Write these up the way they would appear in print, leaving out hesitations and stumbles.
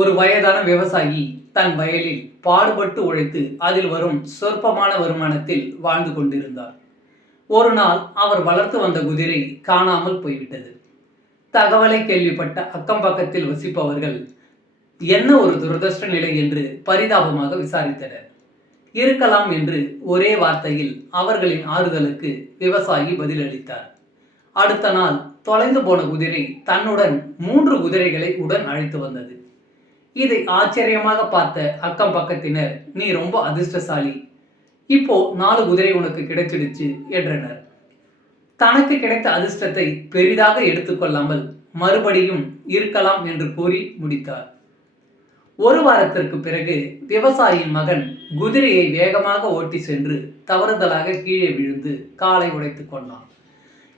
ஒரு வயதான விவசாயி தன் வயலில் பாடுபட்டு உழைத்து அதில் வரும் சொற்பமான வருமானத்தில் வாழ்ந்து கொண்டிருந்தார். ஒரு நாள் அவர் வளர்த்து வந்த குதிரை காணாமல் போய்விட்டது. தகவலை கேள்விப்பட்ட அக்கம் பக்கத்தில் வசிப்பவர்கள் என்ன ஒரு துரதிர்ஷ்ட நிலை என்று பரிதாபமாக விசாரித்தனர். இருக்கலாம் என்று ஒரே வார்த்தையில் அவர்களின் ஆறுதலுக்கு விவசாயி பதிலளித்தார். அடுத்த நாள் தொலைந்து போன குதிரை தன்னுடன் 3 குதிரைகளை உடன் அழைத்து வந்தது. இதை ஆச்சரியமாக பார்த்த அக்கம் பக்கத்தினர், நீ ரொம்ப அதிர்ஷ்டசாலி, இப்போ 4 குதிரை உனக்கு கிடைச்சிடுச்சு என்றனர். தனக்கு கிடைத்த அதிர்ஷ்டத்தை பெரிதாக எடுத்துக்கொள்ளாமல் மறுபடியும் இருக்கலாம் என்று கூறி முடித்தார். ஒரு வாரத்திற்கு பிறகு விவசாயியின் மகன் குதிரையை வேகமாக ஓட்டி சென்று தவறுதலாக கீழே விழுந்து காலை உடைத்துக் கொண்டான்.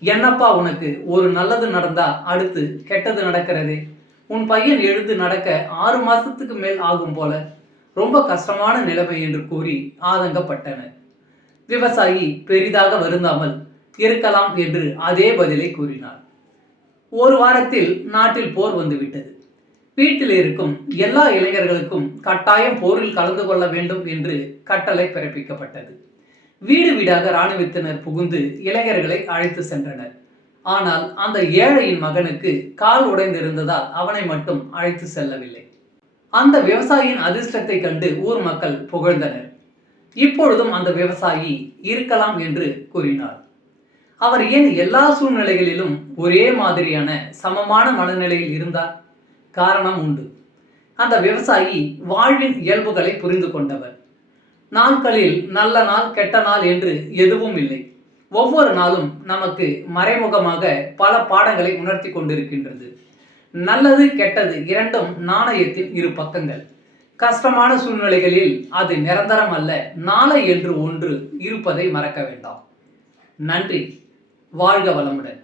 என்னப்பா உனக்கு ஒரு நல்லது நடந்தா அடுத்து கெட்டது நடக்கிறதே, உன் பையன் எழுந்து நடக்க 6 மாசத்துக்கு மேல் ஆகும் போல, ரொம்ப கஷ்டமான நிலைமை என்று கூறி ஆதங்கப்பட்டனர். விவசாயி பெரிதாக வருந்தாமல் இருக்கலாம் என்று அதே பதிலை கூறினார். ஒரு வாரத்தில் நாட்டில் போர் வந்துவிட்டது. வீட்டில் இருக்கும் எல்லா இளைஞர்களுக்கும் கட்டாயம் போரில் கலந்து கொள்ள வேண்டும் என்று கட்டளை பிறப்பிக்கப்பட்டது. வீடு வீடாக இராணுவத்தினர் புகுந்து இளைஞர்களை அழைத்து சென்றனர். ஆனால் அந்த ஏழையின் மகனுக்கு கால் உடைந்திருந்ததால் அவனை மட்டும் அழைத்து செல்லவில்லை. அந்த விவசாயியின் அதிர்ஷ்டத்தை கண்டு ஊர் மக்கள் புகழ்ந்தனர். இப்பொழுதும் அந்த விவசாயி இருக்கலாம் என்று கூறினார். அவர் ஏன் எல்லா சூழ்நிலைகளிலும் ஒரே மாதிரியான சமமான மனநிலையில் இருந்தார்? காரணம் உண்டு. அந்த விவசாயி வாழ்வின் இயல்புகளை புரிந்து கொண்டவர். நாட்களில் நல்ல நாள் கெட்ட நாள் என்று எதுவும் இல்லை. ஒவ்வொரு நாளும் நமக்கு மறைமுகமாக பல பாடங்களை உணர்த்தி கொண்டிருக்கின்றது. நல்லது கெட்டது இரண்டும் நாணயத்தின் இரு பக்கங்கள். கஷ்டமான சூழ்நிலைகளில் அது நிரந்தரம் அல்ல, நாளை என்று ஒன்று இருப்பதை மறக்க வேண்டாம். நன்றி. வாழ்க வளமுடன்.